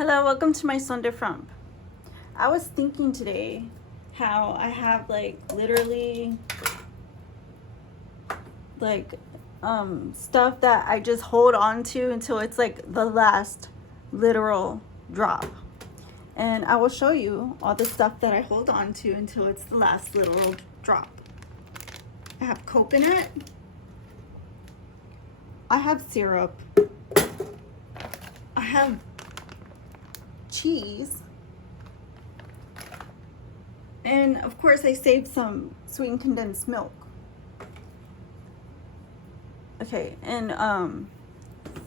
Hello, welcome to my Sunday Frump. I was thinking today how I have literally stuff that I just hold on to until it's like the last literal drop. And I will show you all the stuff that I hold on to until it's the last literal drop. I have coconut. I have syrup. I have cheese. And of course I saved some sweetened condensed milk. Okay, and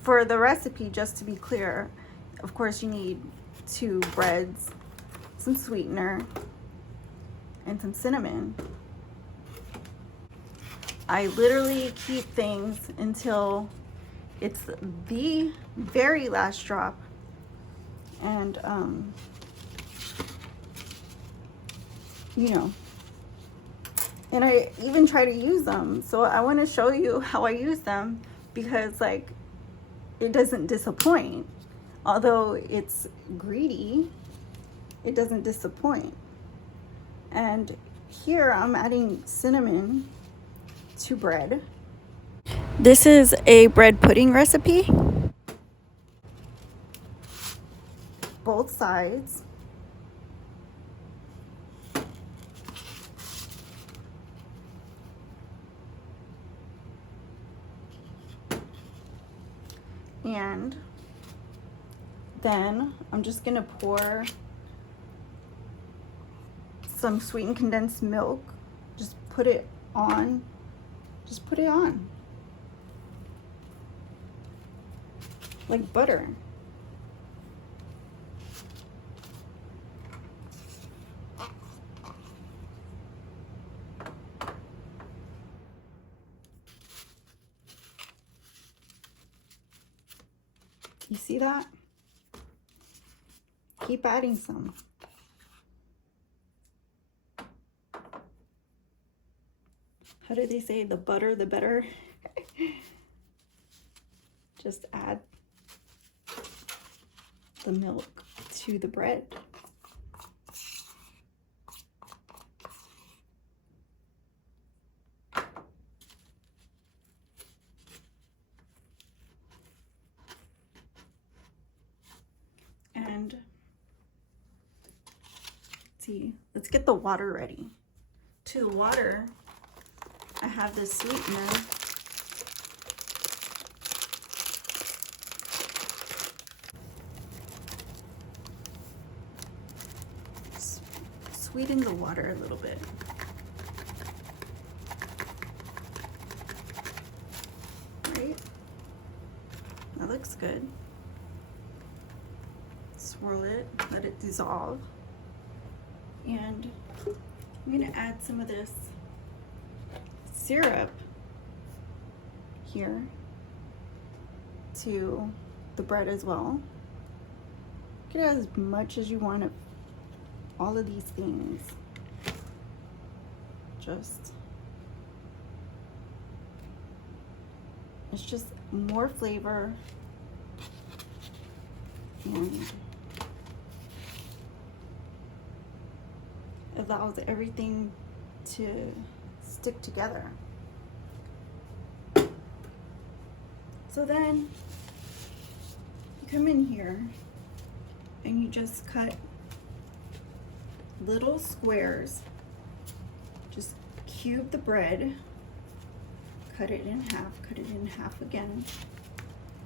for the recipe, just to be clear, of course you need 2 breads, some sweetener, and some cinnamon. I literally keep things until it's the very last drop. And you know, and I even try to use them. So I want to show you how I use them, because it doesn't disappoint. Although it's greedy, it doesn't disappoint. And here I'm adding cinnamon to bread. This is a bread pudding recipe. Both sides. And then I'm just gonna pour some sweetened condensed milk. Just put it on. Just put it on. Like butter. You see that? Keep adding some. How do they say? The butter, the better. Just add the milk to the bread. And see, let's get the water ready. To the water, I have this sweetener. Sweeten the water a little bit. Right? That looks good. Swirl it, let it dissolve. And I'm gonna add some of this syrup here to the bread as well. You can add as much as you want of all of these things. It's just more flavor and allows everything to stick together. So then you come in here and you just cut little squares. Just cube the bread, cut it in half again,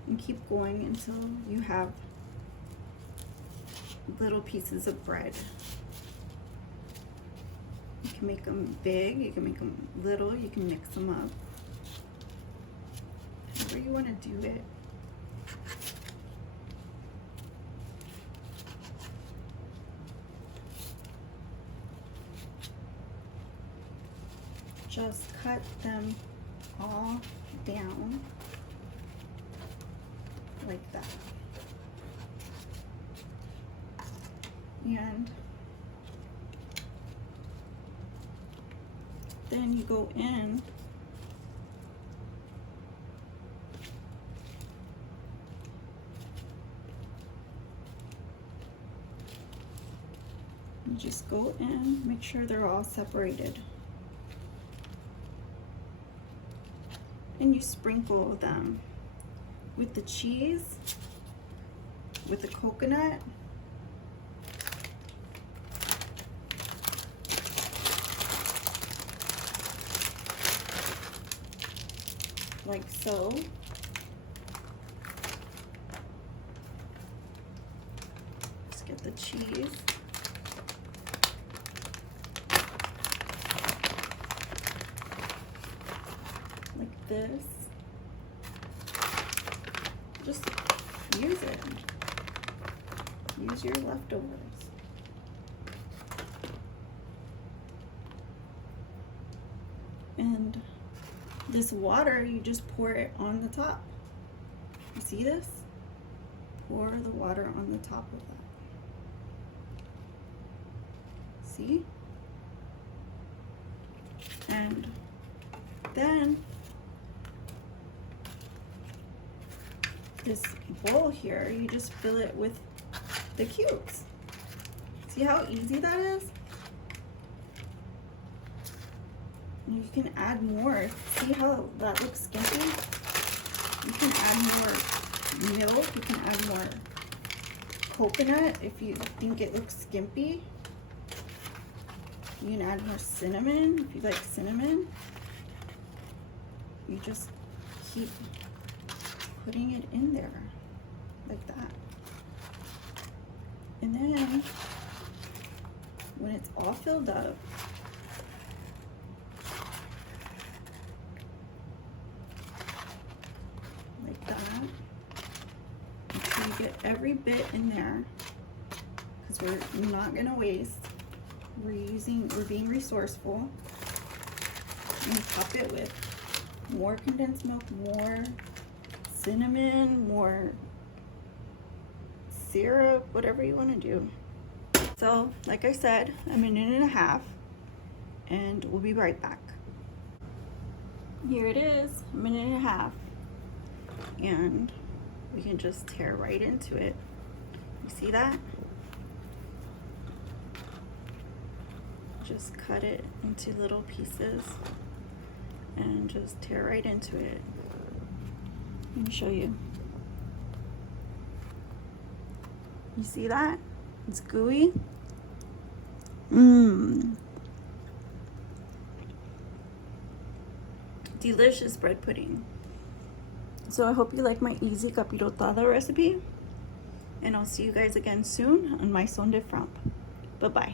and keep going until you have little pieces of bread. You can make them big, you can make them little, you can mix them up. However you want to do it. Just cut them all down like that. And then you go in You just go in, make sure they're all separated. And you sprinkle them with the cheese, with the coconut, like so. Just get the cheese. Like this. Just use it. Use your leftovers. And this water, you just pour it on the top. You see this? Pour the water on the top of that. See? And then this bowl here, you just fill it with the cubes. See how easy that is? You can add more. See how that looks skimpy? You can add more milk. You can add more coconut if you think it looks skimpy. You can add more cinnamon if you like cinnamon. You just keep putting it in there like that. And then when it's all filled up, like that, make sure you get every bit in there, because we're not gonna waste. We're being resourceful. And top it with more condensed milk, more cinnamon, more syrup, whatever you want to do. So, like I said, a minute and a half, and we'll be right back. Here it is, a minute and a half, and we can just tear right into it. You see that? Just cut it into little pieces and just tear right into it. Let me show you. You see that? It's gooey. Delicious bread pudding. So I hope you like my easy capirotada recipe, and I'll see you guys again soon on my Son de Framp. Bye-bye.